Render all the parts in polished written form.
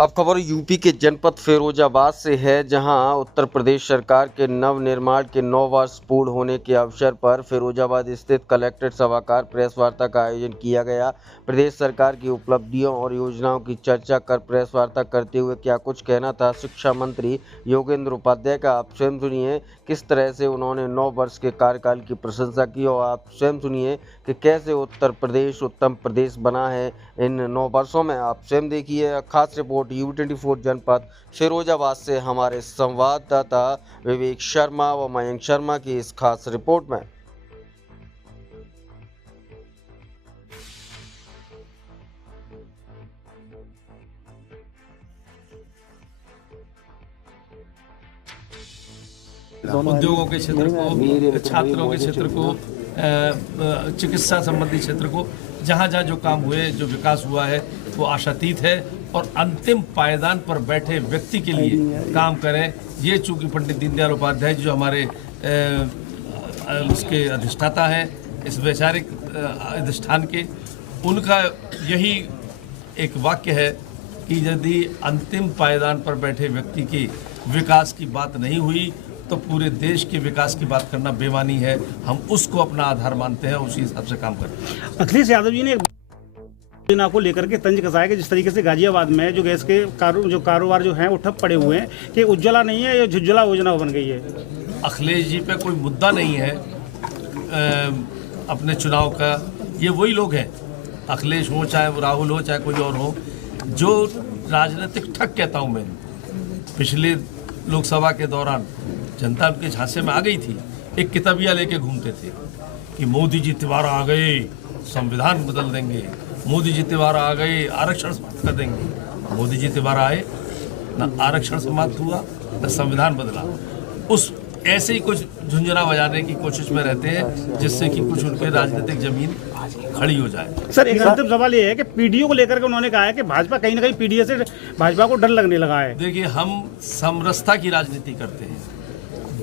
अब खबर यूपी के जनपद फिरोजाबाद से है, जहां उत्तर प्रदेश सरकार के नवनिर्माण के 9 वर्ष पूर्ण होने के अवसर पर फिरोजाबाद स्थित कलेक्ट्रेट सभागार प्रेस वार्ता का आयोजन किया गया। प्रदेश सरकार की उपलब्धियों और योजनाओं की चर्चा कर प्रेस वार्ता करते हुए क्या कुछ कहना था शिक्षा मंत्री योगेंद्र उपाध्याय का, आप स्वयं सुनिए किस तरह से उन्होंने 9 वर्ष के कार्यकाल की प्रशंसा की और आप स्वयं सुनिए कि कैसे उत्तर प्रदेश उत्तम प्रदेश बना है इन 9 वर्षों में। आप स्वयं देखिए। खास रिपोर्ट U24 जनपद फिरोजाबाद से हमारे संवाददाता विवेक शर्मा व मयंक शर्मा की इस खास रिपोर्ट में। उद्योगों के क्षेत्र को, छात्रों के क्षेत्र को, चिकित्सा संबंधी क्षेत्र को, जहाँ जहाँ जो काम हुए, जो विकास हुआ है वो आशातीत है और अंतिम पायदान पर बैठे व्यक्ति के लिए काम करें। ये चूँकि पंडित दीनदयाल उपाध्याय जो हमारे उसके अधिष्ठाता हैं, इस वैचारिक अधिष्ठान के, उनका यही एक वाक्य है कि यदि अंतिम पायदान पर बैठे व्यक्ति के विकास की बात नहीं हुई तो पूरे देश के विकास की बात करना बेमानी है। हम उसको अपना आधार मानते हैं, उसी हिसाब से काम करते हैं। अखिलेश यादव जी ने योजना को लेकर के तंज कसा है कि जिस तरीके से गाजियाबाद में जो गैस के कारोबार जो हैं वो ठप पड़े हुए हैं कि उज्ज्वला नहीं है, ये झुज्ज्वला योजना बन गई है। अखिलेश जी पे कोई मुद्दा नहीं है अपने चुनाव का। ये वही लोग हैं, अखिलेश हो चाहे वो राहुल हो चाहे कोई और हो, जो राजनीतिक ठग कहता हूँ मैं। पिछले लोकसभा के दौरान जनता उनके झांसे में आ गई थी, एक किताबिया लेके घूमते थे कि मोदी जी तिवारा आ गए, संविधान बदल देंगे, मोदी जी तिवारा आ गए, आरक्षण समाप्त कर देंगे। मोदी जी तिवारा आए, न आरक्षण समाप्त हुआ न संविधान बदला। उस ऐसे ही कुछ झुंझुना बजाने की कोशिश में रहते हैं जिससे कि कुछ उनके राजनीतिक जमीन खड़ी हो जाए। सर, एक अंतिम सवाल ये है कि पीडीओ को लेकर के उन्होंने कहा है कि भाजपा कहीं ना कहीं पीडीए से भाजपा को डर लगने लगा है। देखिए, हम समरसता की राजनीति करते हैं।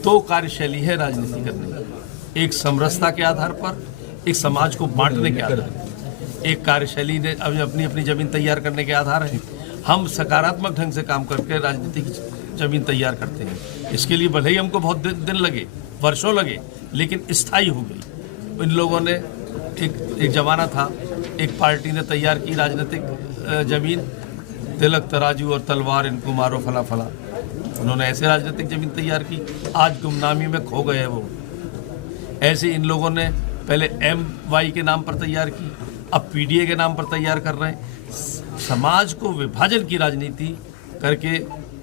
2 कार्यशैली है राजनीति करने की, एक समरसता के आधार पर, एक समाज को बांटने के आधार पर। एक कार्यशैली ने अपनी अपनी जमीन तैयार करने के आधार है। हम सकारात्मक ढंग से काम करके राजनीति की जमीन तैयार करते हैं। इसके लिए भले ही हमको बहुत दिन लगे, वर्षों लगे, लेकिन स्थायी हो गई। इन लोगों ने एक जमाना था, एक पार्टी ने तैयार की राजनीतिक जमीन, तिलक तराजू और तलवार इनको मारो फला फला। उन्होंने ऐसे राजनीतिक जमीन तैयार की, आज गुमनामी में खो गए हैं वो। ऐसे इन लोगों ने पहले MY के नाम पर तैयार की, अब PDA के नाम पर तैयार कर रहे हैं। समाज को विभाजन की राजनीति करके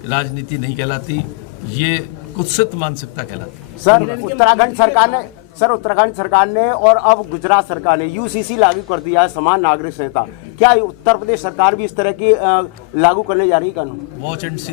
राजनीति नहीं कहलाती, ये कुत्सित मानसिकता कहलाती। उत्तराखंड सरकार ने और अब गुजरात सरकार ने UCC लागू कर दिया है, समान नागरिक संहिता। क्या उत्तर प्रदेश सरकार भी इस तरह की लागू करने जा रही है कानून? Watch and C.